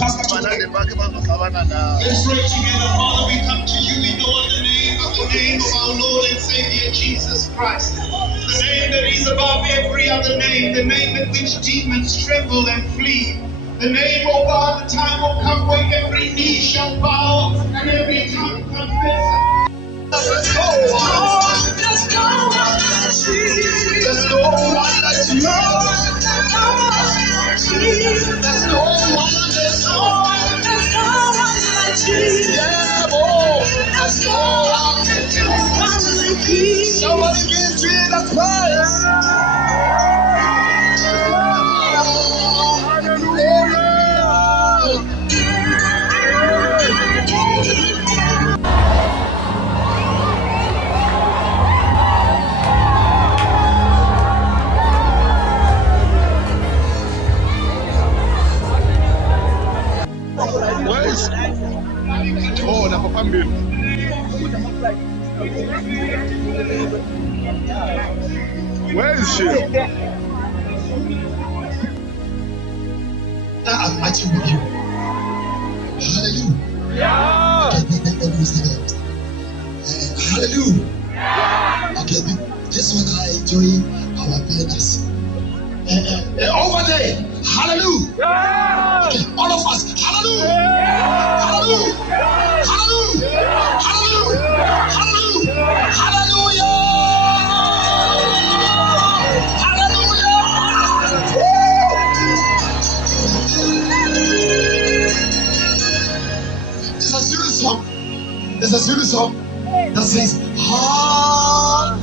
Let's pray together. Father, we come to you in no other name but the name of our Lord and Savior Jesus Christ. The name that is above every other name, the name at which demons tremble and flee. The name, oh God, the time will come where every knee shall bow and every tongue confess. There's no one. There's no one like Jesus. There's no one like Jesus. There's no one like Jesus. There's no one. There's no one. There's no one like Jesus. Yeah, boy. There's no one. There's no one like Jesus. Somebody give Jesus praise. Hallelujah. Where is? Oh, na papa mbili. Where is she? Now I'm matching with you. Hallelujah. Yeah. Hallelujah. Yeah. Okay, this one I enjoy our parents. Over there. Hallelujah. Yeah. Okay, all of us. Hallelujah. Yeah. Hallelujah. Yeah. Hallelujah. Yeah. Hallelujah. Hallelujah. Hallelujah. It's a serious song. There's a serious song that says, Hallelujah.